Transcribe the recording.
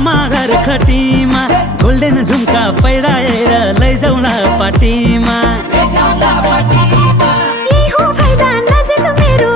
मामा घर खटीमा गोल्डन झुम्का पहिराएर लैजाउला पार्टीमा। यही हो फाइदा नजिक मेरो